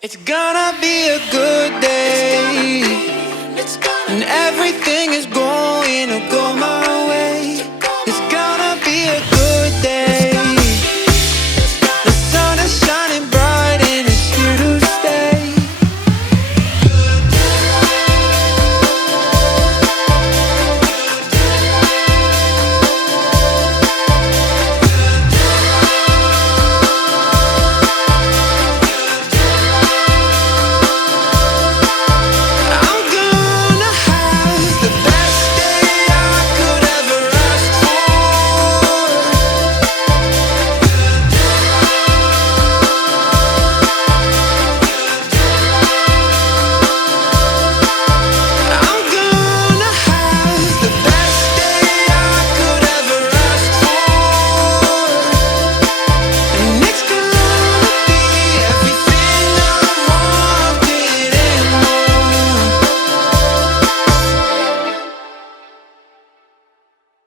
It's gonna be a good day, and everything is going to go